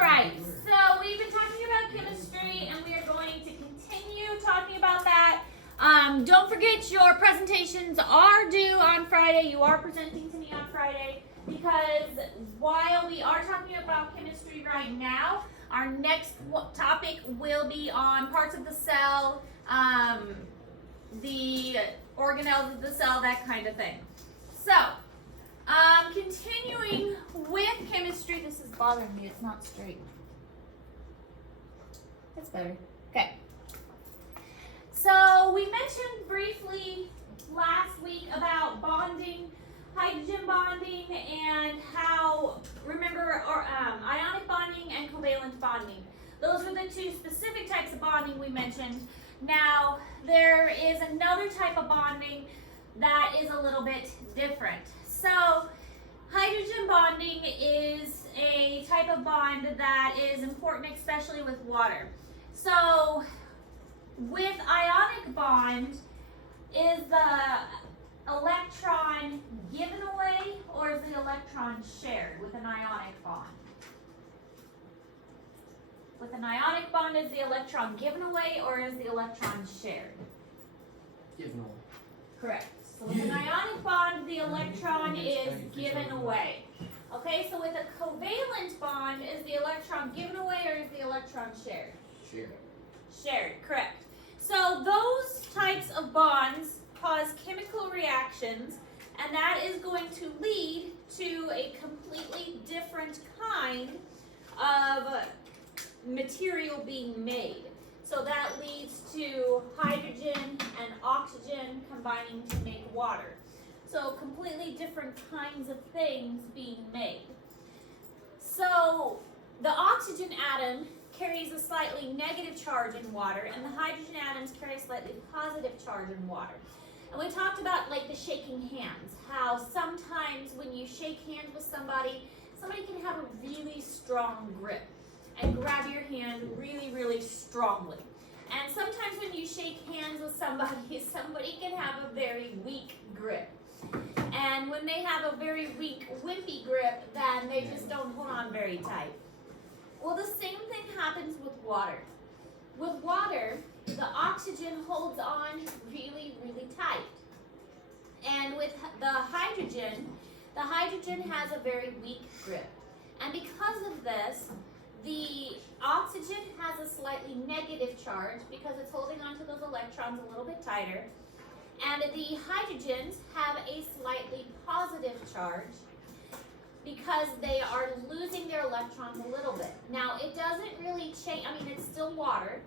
right, so we've been talking about chemistry and we are going to continue talking about that. Don't forget your presentations are due on Friday. You are presenting to me on Friday because while we are talking about chemistry right now, our next topic will be on parts of the cell, the organelles of the cell, that kind of thing. So, continuing with chemistry, this is bothering me, it's not straight. That's better. Okay. So we mentioned briefly last week about bonding, hydrogen bonding, and how, remember, ionic bonding and covalent bonding. Those were the two specific types of bonding we mentioned. Now, there is another type of bonding that is a little bit different. So, hydrogen bonding is a type of bond that is important, especially with water. So, with ionic bond, is the electron given away or is the electron shared with an ionic bond? With an ionic bond, is the electron given away or is the electron shared? Given away. Correct. So with an ionic bond, the electron is given away. Okay, so with a covalent bond, is the electron given away or is the electron shared? Shared. Shared, correct. So those types of bonds cause chemical reactions, and that is going to lead to a completely different kind of material being made. So that leads to hydrogen and oxygen combining to make water. So completely different kinds of things being made. So the oxygen atom carries a slightly negative charge in water, and the hydrogen atoms carry a slightly positive charge in water. And we talked about like the shaking hands, how sometimes when you shake hands with somebody, somebody can have a really strong grip and grab your hand really, really strongly. And sometimes when you shake hands with somebody, somebody can have a very weak grip. And when they have a very weak, wimpy grip, then they just don't hold on very tight. Well, the same thing happens with water. With water, the oxygen holds on really, really tight. And with the hydrogen has a very weak grip. And because of this, the oxygen has a slightly negative charge because it's holding on to those electrons a little bit tighter. And the hydrogens have a slightly positive charge because they are losing their electrons a little bit. Now, it doesn't really change, I mean, it's still water.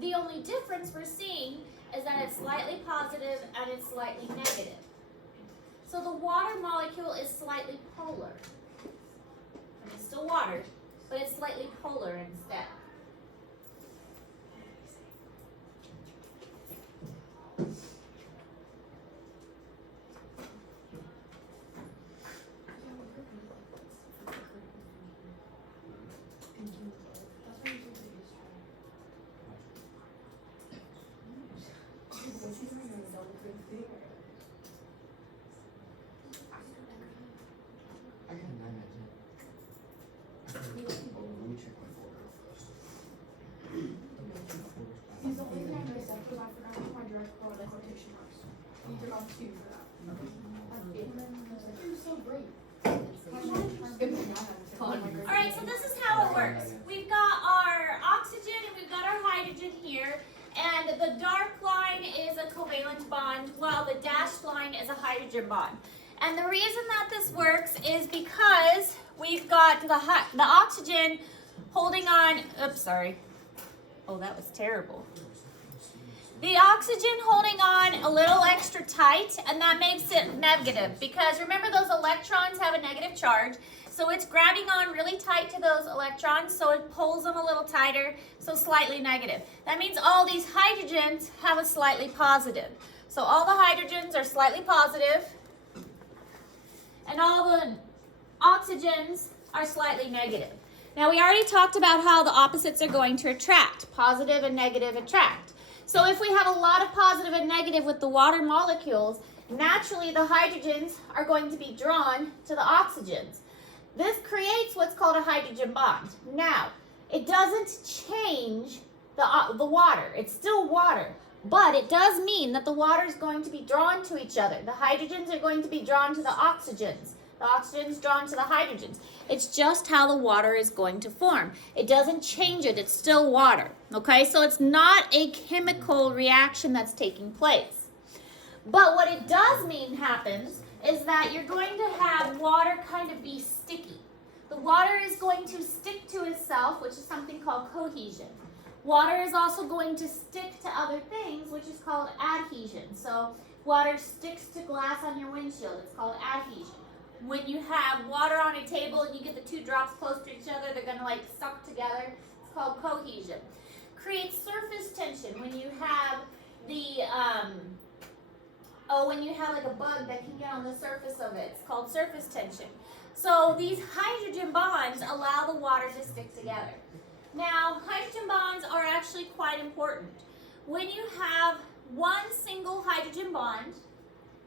The only difference we're seeing is that it's slightly positive and it's slightly negative. So the water molecule is slightly polar. It's still water, but it's slightly polar instead. I got 9 out of 10. Oh, let me check my order first. He's the only thing I messed up because I forgot to my direct correlate quotation marks. He took off 2 for that. You're so great. All right, so this is how it works. We've got our oxygen and we've got our hydrogen here, and the dark line is a covalent bond, while the dashed line is a hydrogen bond. And the reason that this works is because we've got the oxygen holding on, oops, sorry. Oh, that was terrible. The oxygen holding on a little extra tight, and that makes it negative because remember those electrons have a negative charge, so it's grabbing on really tight to those electrons, so it pulls them a little tighter, so slightly negative. That means all these hydrogens have a slightly positive. So all the hydrogens are slightly positive, and all the oxygens are slightly negative. Now we already talked about how the opposites are going to attract. Positive and negative attract. So if we have a lot of positive and negative with the water molecules, naturally the hydrogens are going to be drawn to the oxygens. this creates what's called a hydrogen bond. Now, it doesn't change the water. It's still water. But it does mean that the water is going to be drawn to each other. The hydrogens are going to be drawn to the oxygens. The oxygens drawn to the hydrogens. It's just how the water is going to form. It doesn't change it. It's still water. Okay, so it's not a chemical reaction that's taking place. But what it does mean happens is that you're going to have water kind of be sticky. The water is going to stick to itself, which is something called cohesion. Water is also going to stick to other things, which is called adhesion. So water sticks to glass on your windshield. It's called adhesion. When you have water on a table and you get the two drops close to each other, they're going to like suck together. It's called cohesion. Creates surface tension when you have the, when you have like a bug that can get on the surface of it. It's called surface tension. So these hydrogen bonds allow the water to stick together. Now, hydrogen bonds are actually quite important. When you have one single hydrogen bond,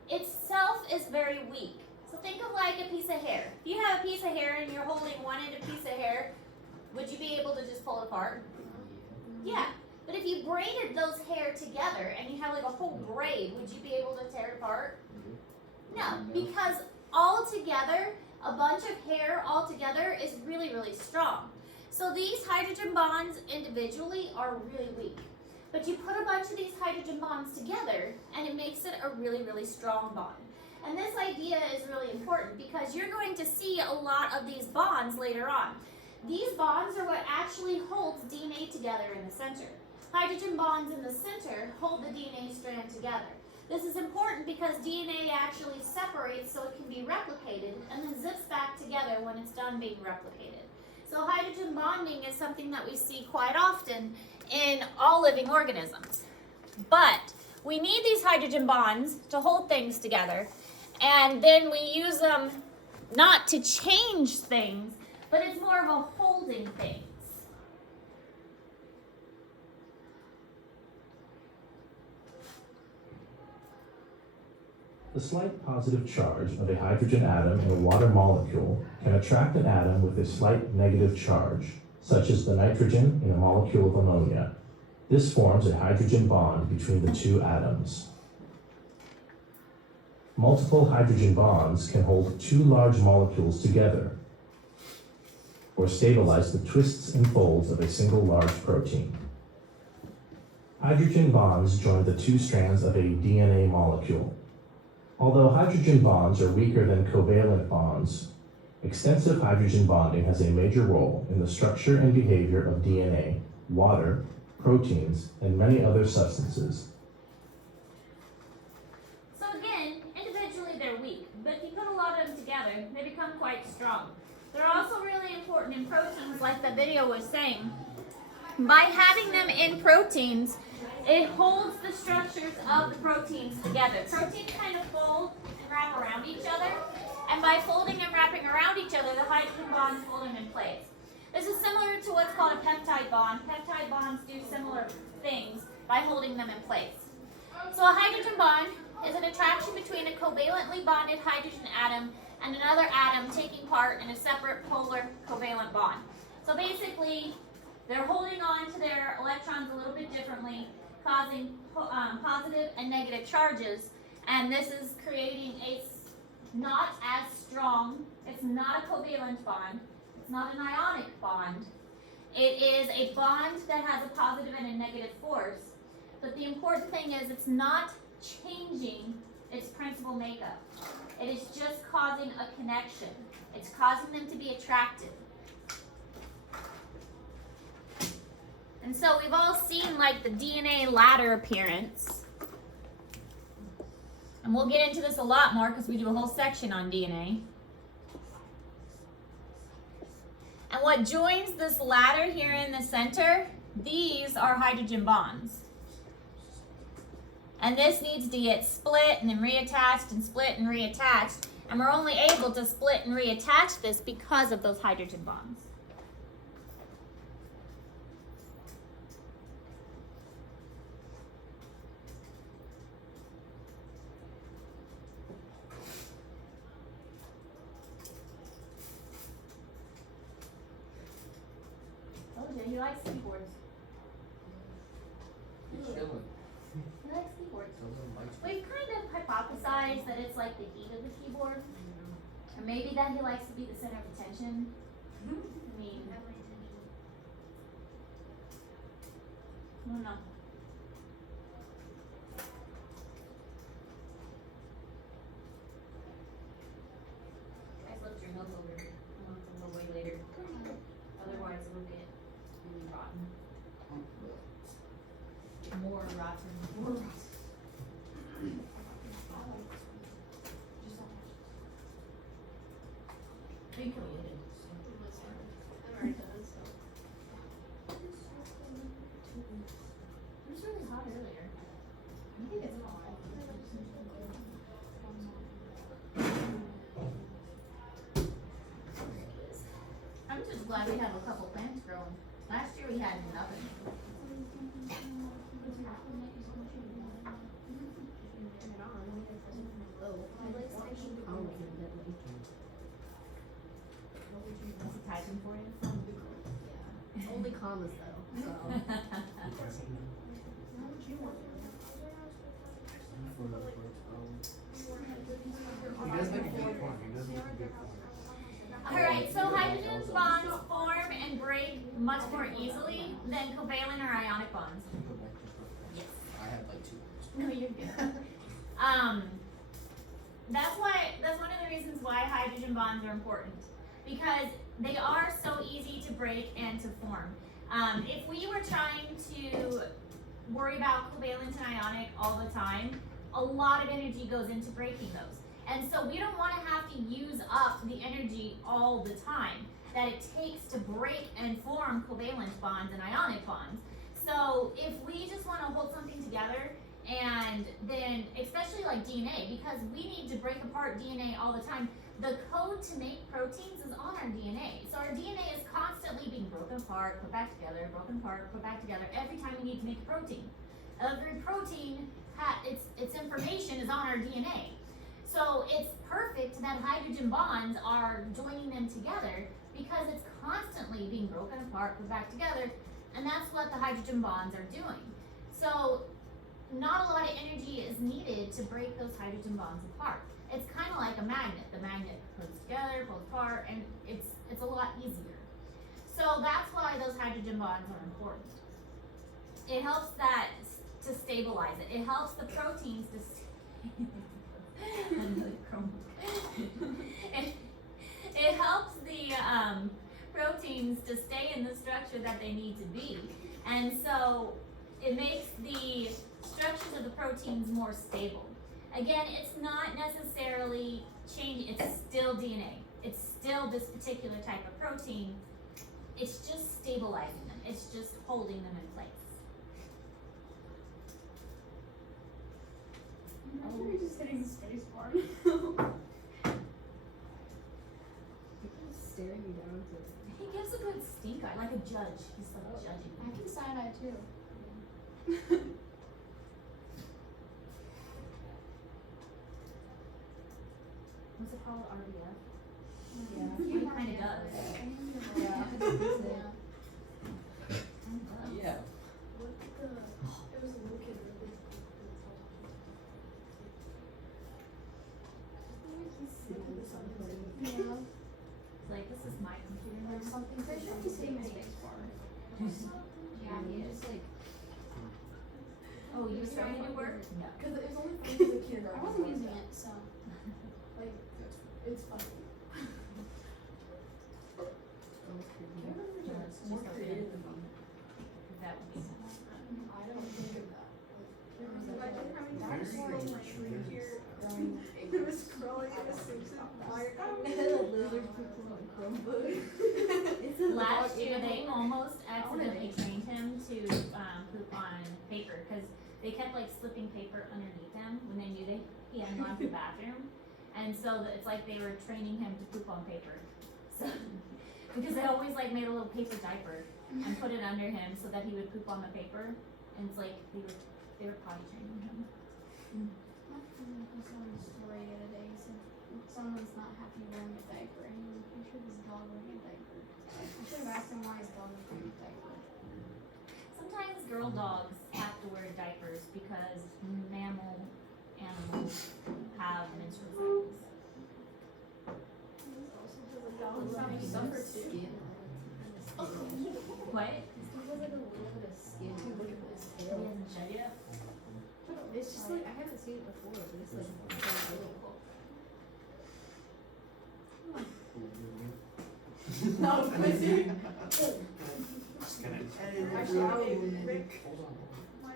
itself is very weak. So think of like a piece of hair. If you have a piece of hair and you're holding one end of a piece of hair, would you be able to just pull it apart? Yeah. But if you braided those hair together and you have like a whole braid, would you be able to tear it apart? No, because all together, a bunch of hair all together is really, really strong. So these hydrogen bonds individually are really weak. But you put a bunch of these hydrogen bonds together and it makes it a really, really strong bond. And this idea is really important because you're going to see a lot of these bonds later on. These bonds are what actually holds DNA together in the center. Hydrogen bonds in the center hold the DNA strand together. This is important because DNA actually separates so it can be replicated and then zips back together when it's done being replicated. So hydrogen bonding is something that we see quite often in all living organisms. But we need these hydrogen bonds to hold things together, and then we use them not to change things, but it's more of a holding things. The slight positive charge of a hydrogen atom in a water molecule can attract an atom with a slight negative charge, such as the nitrogen in a molecule of ammonia. This forms a hydrogen bond between the two atoms. Multiple hydrogen bonds can hold two large molecules together, or stabilize the twists and folds of a single large protein. Hydrogen bonds join the two strands of a DNA molecule. Although hydrogen bonds are weaker than covalent bonds, extensive hydrogen bonding has a major role in the structure and behavior of DNA, water, proteins, and many other substances. So again, individually they're weak, but if you put a lot of them together, they become quite strong. They're also really important in proteins, like the video was saying. By having them in proteins, it holds the structures of the proteins together. Proteins kind of fold and wrap around each other, and by folding and wrapping around each other, the hydrogen bonds hold them in place. This is similar to what's called a peptide bond. Peptide bonds do similar things by holding them in place. So a hydrogen bond is an attraction between a covalently bonded hydrogen atom and another atom taking part in a separate polar covalent bond. So basically, they're holding on to their electrons a little bit differently, causing positive and negative charges, and this is creating a not as strong, it's not a covalent bond, it's not an ionic bond, it is a bond that has a positive and a negative force, but the important thing is it's not changing its principal makeup. It is just causing a connection. It's causing them to be attracted. And so we've all seen like the DNA ladder appearance. And we'll get into this a lot more because we do a whole section on DNA. And what joins this ladder here in the center, these are hydrogen bonds. And this needs to get split and then reattached and split and reattached. And we're only able to split and reattach this because of those hydrogen bonds. he likes keyboards. He's chilling. He likes keyboards. Those little bites. We've kind of hypothesized that it's like the heat of the keyboard. Or maybe that he likes to be the center of attention. I mean, I don't know. Guys, look your milk over. I want it to go way later. Otherwise, it'll get really rotten. More rotten. More rotten. Think of it. It was really hot earlier. I think it's hot. I'm just glad we have a couple plants growing. Last year we had nothing. Is he typing for you? Yeah. Only commas though, so. He does make a good point. He does make a good point. Alright, so hydrogen bonds form and break much more easily than covalent or ionic bonds. Can you go back just real fast? Yes. I had like 2 words. No, you're good. That's one of the reasons why hydrogen bonds are important. Because they are so easy to break and to form. If we were trying to worry about covalent and ionic all the time, a lot of energy goes into breaking those. And so we don't want to have to use up the energy all the time that it takes to break and form covalent bonds and ionic bonds. So if we just want to hold something together, and then especially like DNA, because we need to break apart DNA all the time, the code to make proteins is on our DNA. So our DNA is constantly being broken apart, put back together, broken apart, put back together every time we need to make a protein. Every protein, its information is on our DNA. So it's perfect that hydrogen bonds are joining them together because it's constantly being broken apart, put back together, and that's what the hydrogen bonds are doing. So not a lot of energy is needed to break those hydrogen bonds apart. It's kind of like a magnet. The magnet pulls together, pulls apart, and it's a lot easier. So that's why those hydrogen bonds are important. It helps that to stabilize it. It helps the proteins to it helps the proteins to stay in the structure that they need to be. And so it makes the structures of the proteins more stable. Again, it's not necessarily changing, it's still DNA. It's still this particular type of protein. It's just stabilizing them. It's just holding them in place. I'm actually just hitting the space bar. Staring you down to. He gives a good stink eye, like a judge. He's like judging. I can side eye too. What's it called? RBF? Yeah. He kind of does. Yeah. Yeah. What the? It was a little kid. Yeah. It's like, this is my computer now. Something. Pretty sure he's hitting the space bar. Yeah, he just like. Oh, you were trying to do work? No. Because it was only funny as a kindergarten. I wasn't using it, so like it's funny. No, it's just open it. That would be nice. I don't think of that. Very Dinosaurs good. were tree here growing. It was crawling in the Simpsons. Lizard people on Chromebook. Last year, they almost accidentally trained him to poop on paper because they kept like slipping paper underneath him when they knew he hadn't gone to the bathroom. And so it's like they were training him to poop on paper. So, because they always like made a little paper diaper and put it under him so that he would poop on the paper. And it's like they were potty training him. My friend was telling a story the other day. He said someone's not happy wearing a diaper, and he pictured his dog wearing a diaper. I should have asked him why his dog was wearing a diaper. girl dogs have to wear diapers because mammal animals have menstrual cycles. Dogs probably suffer too. What? It's just like, I haven't seen it before, but it's like, so little. No, Quincy. Just gonna. Actually, I would Rick. Hold on. my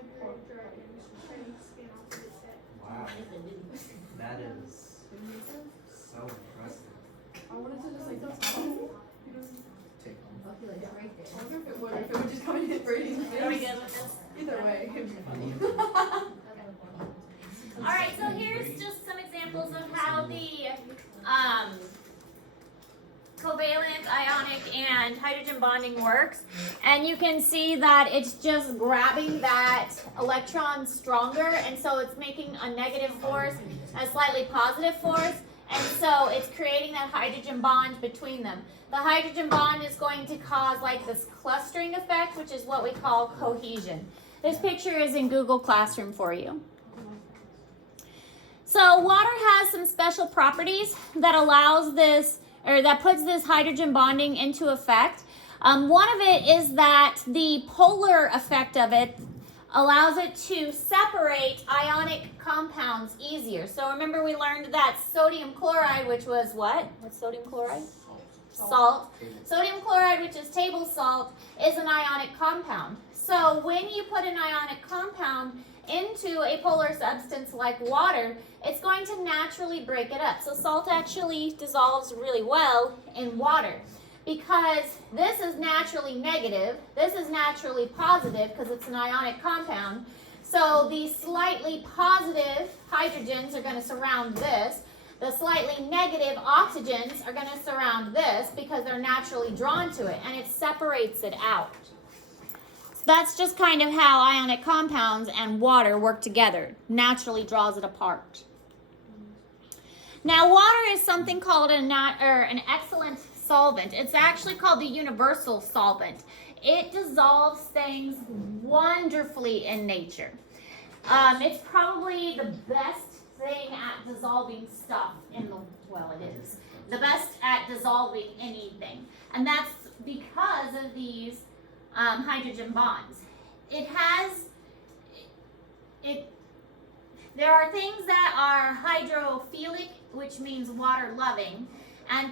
dragon shiny skin off of his head. Wow. That is so impressive. I wanted to just like Take I feel like it's right I there. wonder if it would just come and hit Brady's face. Are we good with this? Either way. Alright, so here's just some examples of how the covalent, ionic, and hydrogen bonding works. And you can see that it's just grabbing that electron stronger, and so it's making a negative force a slightly positive force, and so it's creating that hydrogen bond between them. The hydrogen bond is going to cause like this clustering effect, which is what we call cohesion. This picture is in Google Classroom for you. So water has some special properties that allows this, or that puts this hydrogen bonding into effect. One of it is that the polar effect of it allows it to separate ionic compounds easier. So remember we learned that sodium chloride, which was what? What's sodium chloride? Salt. Sodium chloride, which is table salt, is an ionic compound. So when you put an ionic compound into a polar substance like water, it's going to naturally break it up. So salt actually dissolves really well in water because this is naturally negative, this is naturally positive because it's an ionic compound. So the slightly positive hydrogens are going to surround this. The slightly negative oxygens are going to surround this because they're naturally drawn to it, and it separates it out. So that's just kind of how ionic compounds and water work together. Naturally draws it apart. Now, water is something called an excellent solvent. It's actually called the universal solvent. It dissolves things wonderfully in nature. It's probably the best thing at dissolving stuff in the, well, it is the best at dissolving anything, and that's because of these hydrogen bonds. There are things that are hydrophilic, which means water loving, and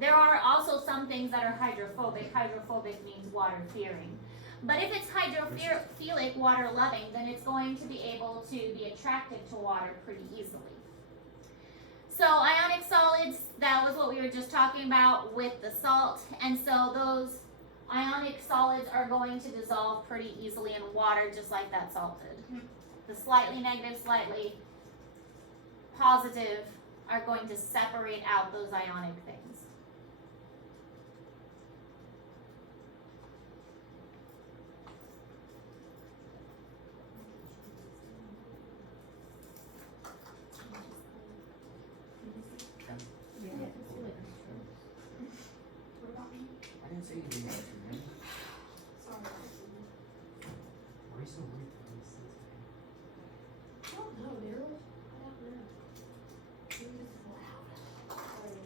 there are also some things that are hydrophobic. Hydrophobic means water fearing. But if it's hydrophilic, water loving, then it's going to be able to be attracted to water pretty easily. So ionic solids, that was what we were just talking about with the salt. And so those ionic solids are going to dissolve pretty easily in water, just like that salt did. The slightly negative, slightly positive are going to separate out those ionic things. I didn't say you didn't have to, man. Sorry. Why are you so worried about these things? I don't know, Daryl. I don't know. Maybe this is loud. Sorry.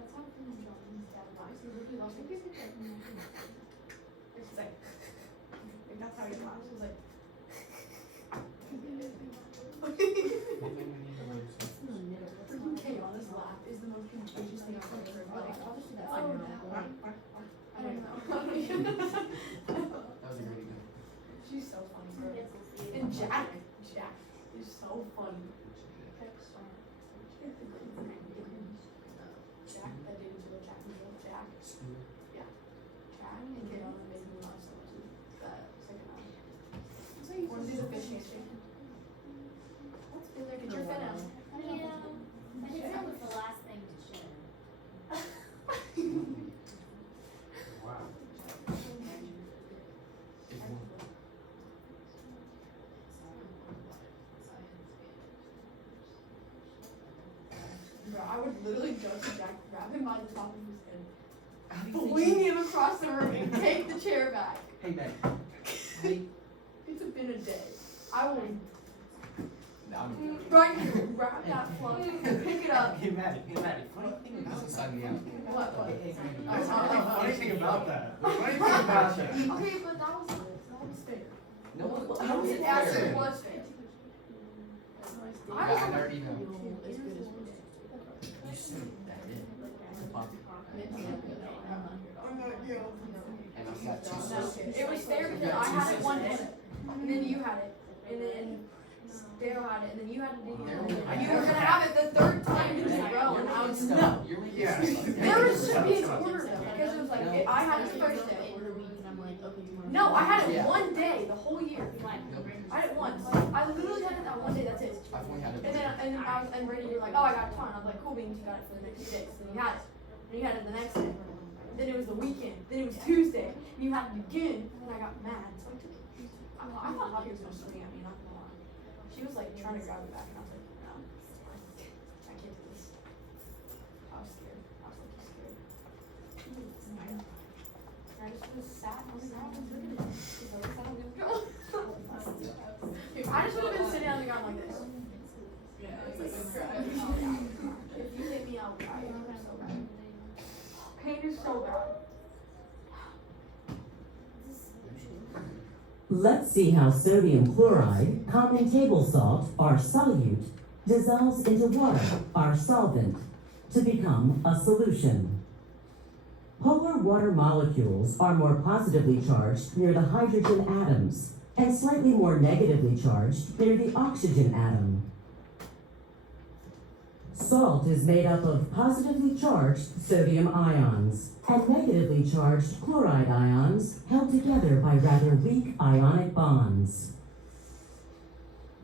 That's how John's dad lies. He literally laughs like this. It's just like that's how he laughs. He's like. Freaking Chaos laugh is the most contagious thing I've ever heard. Like, I'll just do that. I don't know. That was a great guy. She's so funny, bro. And Jack is so funny. Jack, that dude is real Jack and Jill. Jack. Jack and Jill are making me laugh so much. Second one. Want to do the fishing station? Let's go there. Get your fin out. Yeah. Bro, I would literally go to Jack, grab him by the top of his head, fling him across the room, and take the chair back. Hey, man. Hey. It's been a day. I will I'm right here, grab that plug, pick it up. Hey, Maddie. Hey, Maddie. Funny thing about this. Sign me out. What? Hey, Funny thing about that. The funny thing about that. Okay, but that was fair. No, It actually was fair. I already know. You said that in. And I've got two sisters. It was fair because I had it one day, and then you had it, and then Dale had it, and then you had it again. And you were gonna have it the third time in a row, and I was no. You're making Yeah. stuff. There should be an order though, because it was like I had it first day. No, I had it one day the whole year. I had it once. I literally had it that one day. That's it. I've only had it. And Brady, you're like, oh, I got a ton. I was like, cool beans, you got it for the next 2 days. Then you had it. Then you had it the next day. Then it was the weekend. Then it was Tuesday. And you had it again. And I got mad. So I took it. I thought Poppy was gonna swing at me, not gonna lie. She was like trying to grab it back, and I was like, no, I can't do this. I was scared. I was like scared. And I just was sat on the ground and looking at it. Because I was sat on the ground. I just would have been sitting on the ground like this. If you hit me, I'll cry. It's so bad. Pain is so bad. Let's see how sodium chloride, common table salt, our solute, dissolves into water, our solvent, to become a solution. Polar water molecules are more positively charged near the hydrogen atoms and slightly more negatively charged near the oxygen atom. Salt is made up of positively charged sodium ions and negatively charged chloride ions held together by rather weak ionic bonds.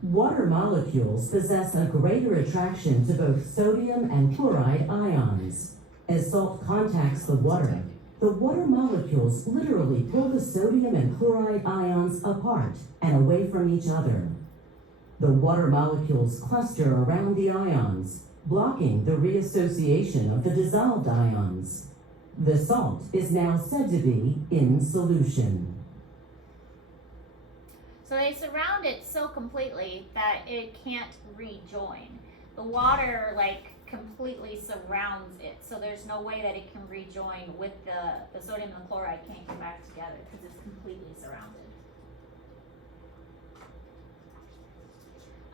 Water molecules possess a greater attraction to both sodium and chloride ions. As salt contacts the water molecules literally pull the sodium and chloride ions apart and away from each other. The water molecules cluster around the ions, blocking the reassociation of the dissolved ions. The salt is now said to be in solution. So they surround it so completely that it can't rejoin. The water completely surrounds it, so there's no way that it can rejoin with the sodium and the chloride can't come back together because it's completely surrounded.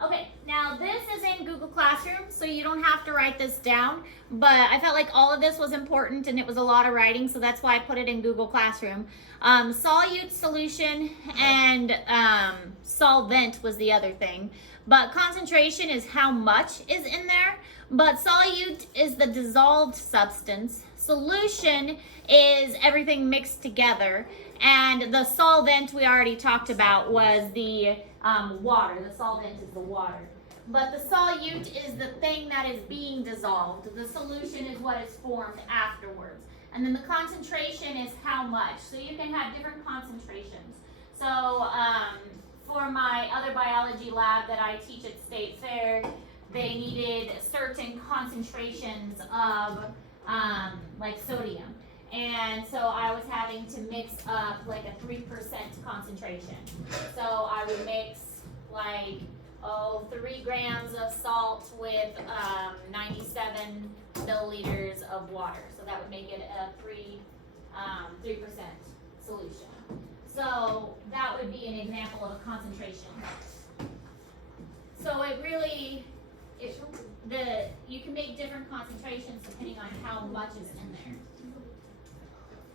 Okay, now this is in Google Classroom, so you don't have to write this down, but I felt like all of this was important and it was a lot of writing, so that's why I put it in Google Classroom. Solute, solution, and solvent was the other thing. But concentration is how much is in there, but solute is the dissolved substance. Solution is everything mixed together, and the solvent we already talked about was the water. The solvent is the water. But the solute is the thing that is being dissolved. The solution is what is formed afterwards. And then the concentration is how much. So you can have different concentrations. So for my other biology lab that I teach at State Fair, they needed certain concentrations of sodium. And so I was having to mix up a 3% concentration. So I would mix 3 grams of salt with 97 milliliters of water. So that would make it a 3% solution. So that would be an example of a concentration. So it really, you can make different concentrations depending on how much is in there.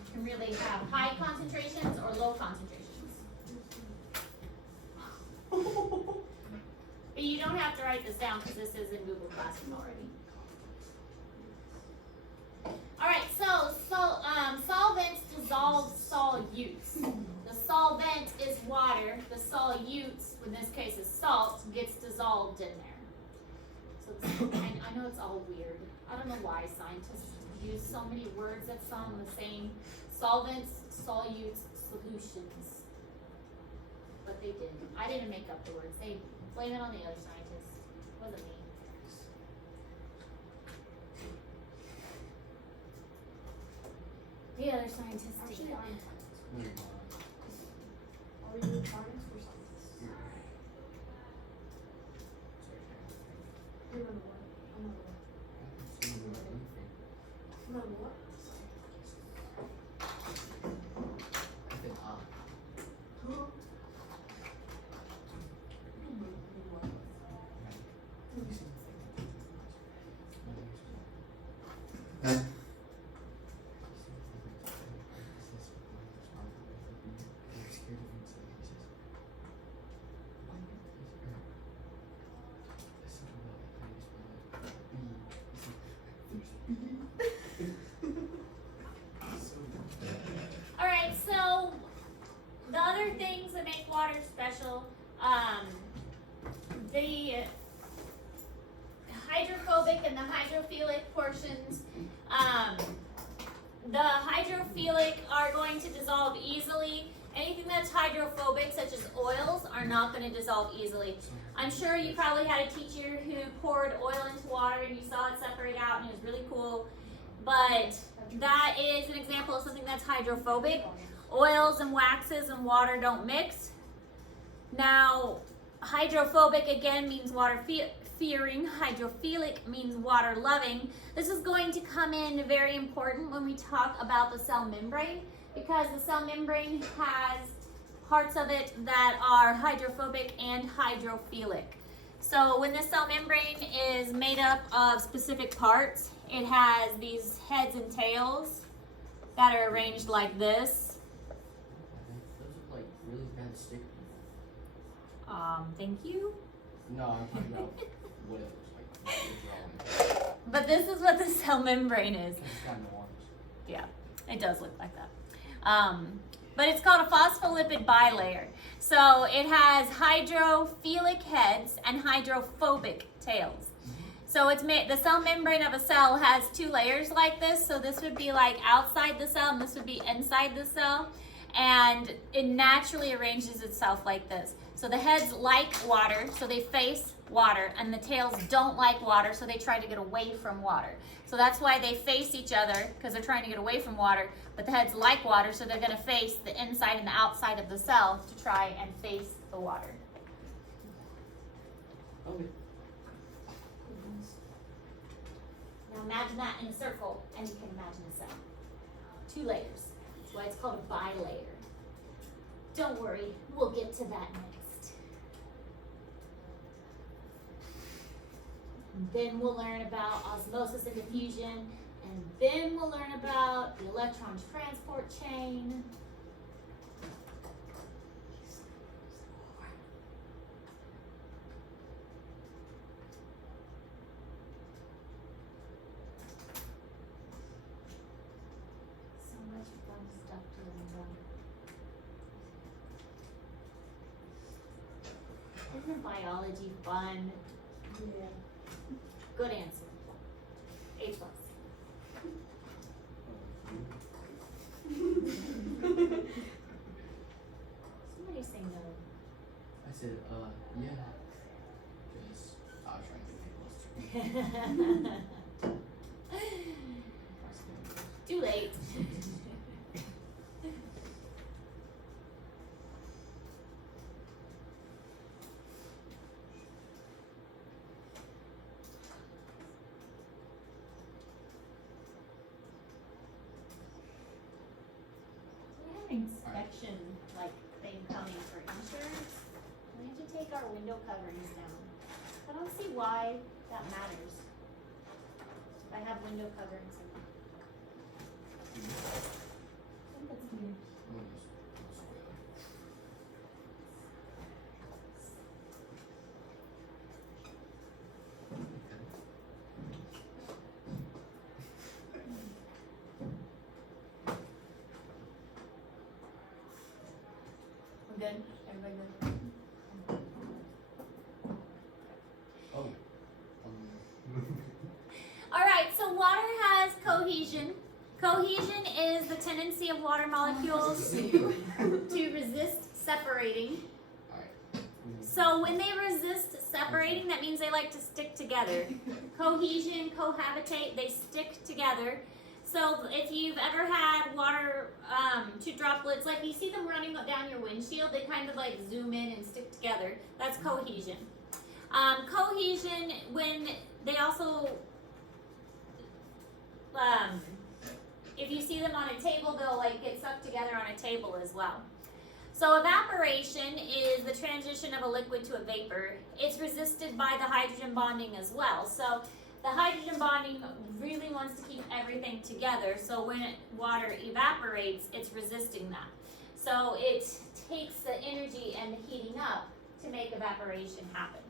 You can really have high concentrations or low concentrations. But you don't have to write this down because this is in Google Classroom already. Alright, so solvents dissolve solutes. The solvent is water. The solutes, in this case is salt, gets dissolved in there. So I know it's all weird. I don't know why scientists use so many words that sound the same. Solvents, solutes, solutions. But they didn't. I didn't make up the words. They blame it on the other scientists. It wasn't me. The other scientists did. Actually, I'm. Really Are you science or science? Remember what? Remember what? Alright, so the other things that make water special, the hydrophobic and the hydrophilic portions. The hydrophilic are going to dissolve easily. Anything that's hydrophobic, such as oils, are not going to dissolve easily. I'm sure you probably had a teacher who poured oil into water and you saw it separate out and it was really cool. But that is an example of something that's hydrophobic. Oils and waxes and water don't mix. Now, hydrophobic again means water fearing. Hydrophilic means water loving. This is going to come in very important when we talk about the cell membrane, because the cell membrane has parts of it that are hydrophobic and hydrophilic. So when the cell membrane is made up of specific parts, it has these heads and tails that are arranged like this. Those are like really bad stick people. Thank you. No, I'm talking about what it looks like. The drawing. But this is what the cell membrane is. It's got no arms. Yeah, it does look like that. But it's called a phospholipid bilayer. So it has hydrophilic heads and hydrophobic tails. So it's made, the cell membrane of a cell has two layers like this. So this would be like outside the cell and this would be inside the cell. And it naturally arranges itself like this. So the heads like water, so they face water, and the tails don't like water, so they try to get away from water. So that's why they face each other, because they're trying to get away from water, but the heads like water, so they're going to face the inside and the outside of the cell to try and face the water. Okay. Now imagine that in a circle, and you can imagine a cell. 2 layers. That's why it's called a bilayer. Don't worry, we'll get to that next. And then we'll learn about osmosis and diffusion, and then we'll learn about the electron transport chain. So much fun stuff to learn about. Isn't biology fun? Yeah. Good answer. A+. Somebody say no. I said, yeah. Because I was trying to get people to Too late. Inspection like thing coming for insurance. We have to take our window coverings down. I don't see why that matters. If I have window coverings in them. I think that's weird. We're good? Everybody good? Alright, so water has cohesion. Cohesion is the tendency of water molecules to resist separating. So when they resist separating, that means they like to stick together. Cohesion, cohabitate, they stick together. So if you've ever had water, two droplets, like you see them running down your windshield, they kind of like zoom in and stick together. That's cohesion. Cohesion, when they also, if you see them on a table, they'll like get sucked together on a table as well. So evaporation is the transition of a liquid to a vapor. It's resisted by the hydrogen bonding as well. So the hydrogen bonding really wants to keep everything together. So when water evaporates, it's resisting that. So it takes the energy and the heating up to make evaporation happen.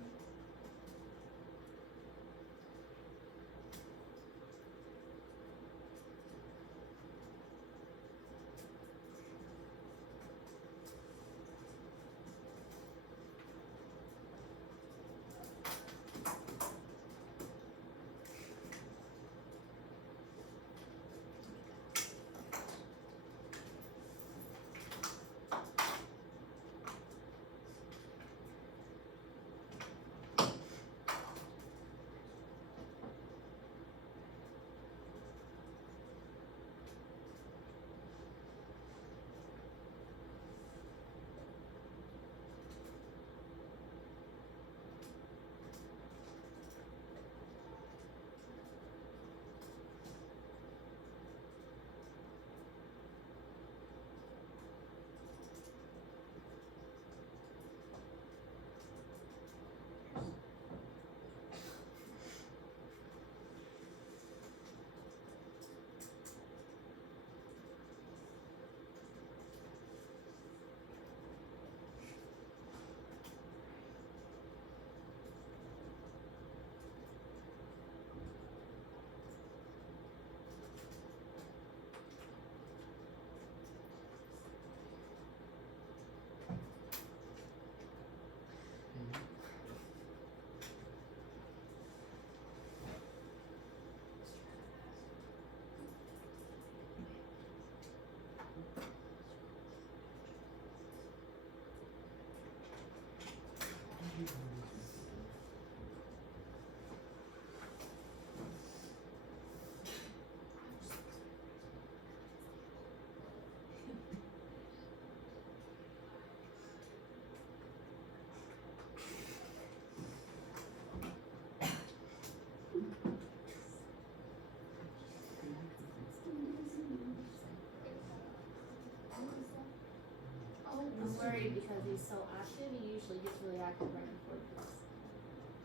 I'm worried because he's so active, he usually gets really active right before this.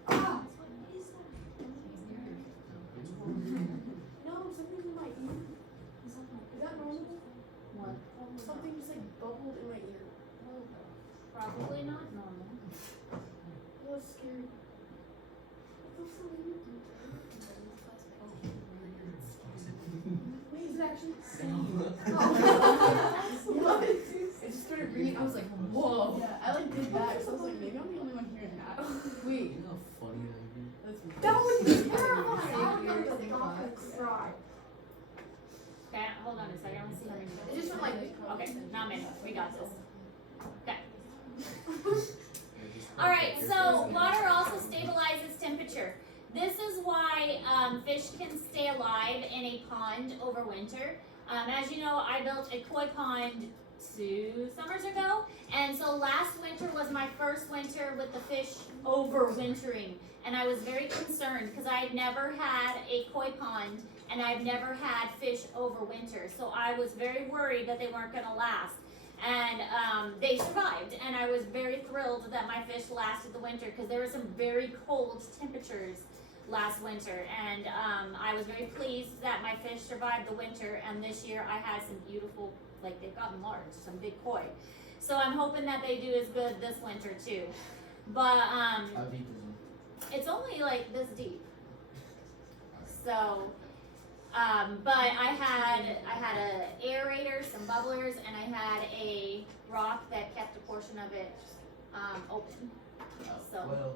Ah! What is that? No, something's in my ear. Is that normal? What? Something just like bubbled in my ear. Probably not normal. It was scary. It feels so weird. Wait, is it actually the same? What? It just started reading. I was like, whoa. Yeah, I like did that. So I was like, maybe I'm the only one hearing that. Wait. You know how funny that would be? That would be terrifying. Okay, hold on a second. Let's see how many It just went like. Okay, not many. We got this. Okay. Just All right. put So your water also stabilizes temperature. This is why fish can stay alive in a pond over winter. As you know, I built a koi pond 2 summers ago, and so last winter was my first winter with the fish overwintering, and I was very concerned because I had never had a koi pond and I've never had fish overwinter, so I was very worried that they weren't going to last. And they survived, and I was very thrilled that my fish lasted the winter because there were some very cold temperatures last winter, and I was very pleased that my fish survived the winter. And this year I had some beautiful, like they've gotten large, some big koi. So I'm hoping that they do as good this winter too. But How deep is it? it's only like this deep. So, but I had a aerator, some bubblers, and I had a rock that kept a portion of it open. So. Well,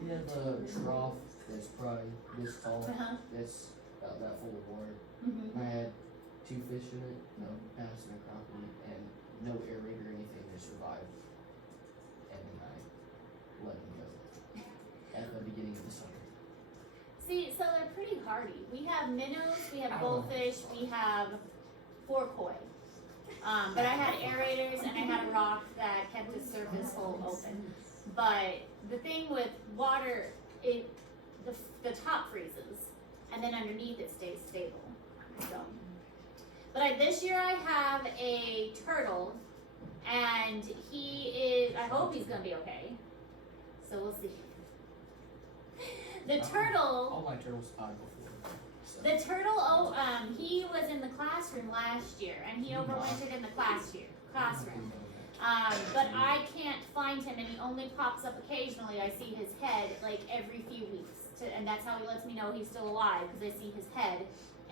we have a trough that's probably this tall, Uh-huh. that's about that full of water. Mhm. I had 2 fish in it, no bass and a crappie, and no aerator or anything to survive. And then I let them go at the beginning of the summer. See, so they're pretty hardy. We have minnows, we have goldfish, we have 4 koi. But I had aerators and I had a rock that kept the surface hole open. But the thing with water, the top freezes, and then underneath it stays stable. So, but this year I have a turtle, and I hope he's gonna be okay. So we'll see. The turtle. All my turtles died before. So. The turtle, he was in the classroom last year, and he overwintered in the classroom. But I can't find him, and he only pops up occasionally. I see his head like every few weeks, and that's how he lets me know he's still alive, because I see his head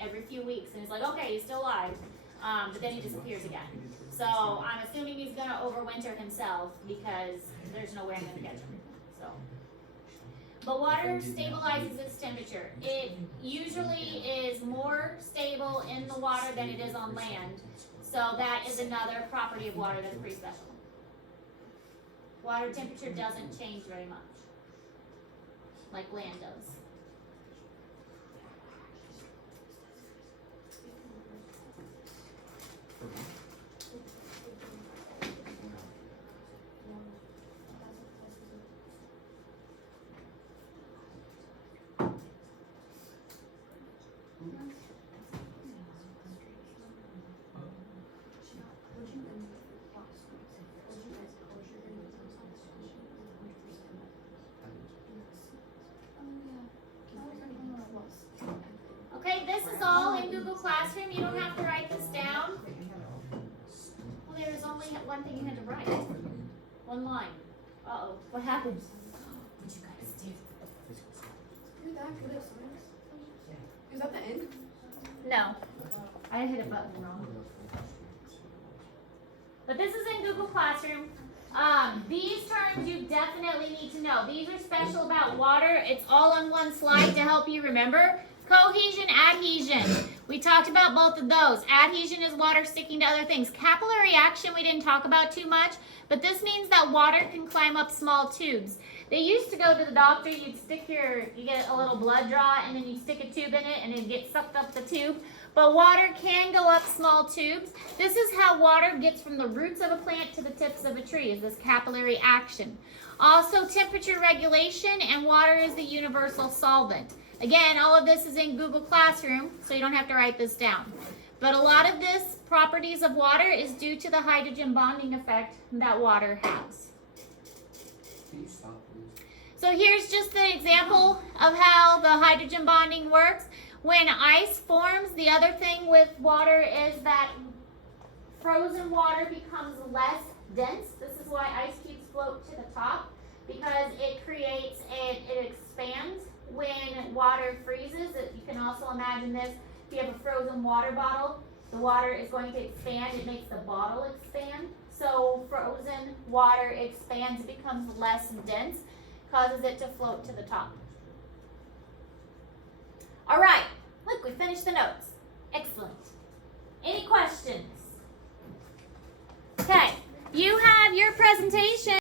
every few weeks, and he's like, okay, he's still alive, but then he disappears again. So I'm assuming he's gonna overwinter himself, because there's no way I'm gonna catch him. So. But water stabilizes its temperature. It usually is more stable in the water than it is on land. So that is another property of water that's pretty special. Water temperature doesn't change very much, like land does. Okay, this is all in Google Classroom. You don't have to write this down. Well, there's only one thing you had to write. One line. Uh-oh, what happened? What'd you guys do? Who's that for this? Is that the end? No, I hit a button wrong. But this is in Google Classroom. These terms you definitely need to know. These are special about water. It's all on one slide to help you remember. Cohesion, adhesion. We talked about both of those. Adhesion is water sticking to other things. Capillary action we didn't talk about too much, but this means that water can climb up small tubes. They used to go to the doctor, you get a little blood draw, and then you stick a tube in it and it gets sucked up the tube. But water can go up small tubes. This is how water gets from the roots of a plant to the tips of a tree, is this capillary action. Also temperature regulation, and water is the universal solvent. Again, all of this is in Google Classroom, so you don't have to write this down. But a lot of this properties of water is due to the hydrogen bonding effect that water has. Can you stop, please? So here's just an example of how the hydrogen bonding works. When ice forms, the other thing with water is that frozen water becomes less dense. This is why ice cubes float to the top, because it expands when water freezes. You can also imagine this. If you have a frozen water bottle, the water is going to expand. It makes the bottle expand. So frozen water expands, becomes less dense, causes it to float to the top. All right, look, we finished the notes. Excellent. Any questions? Okay, you have your presentation.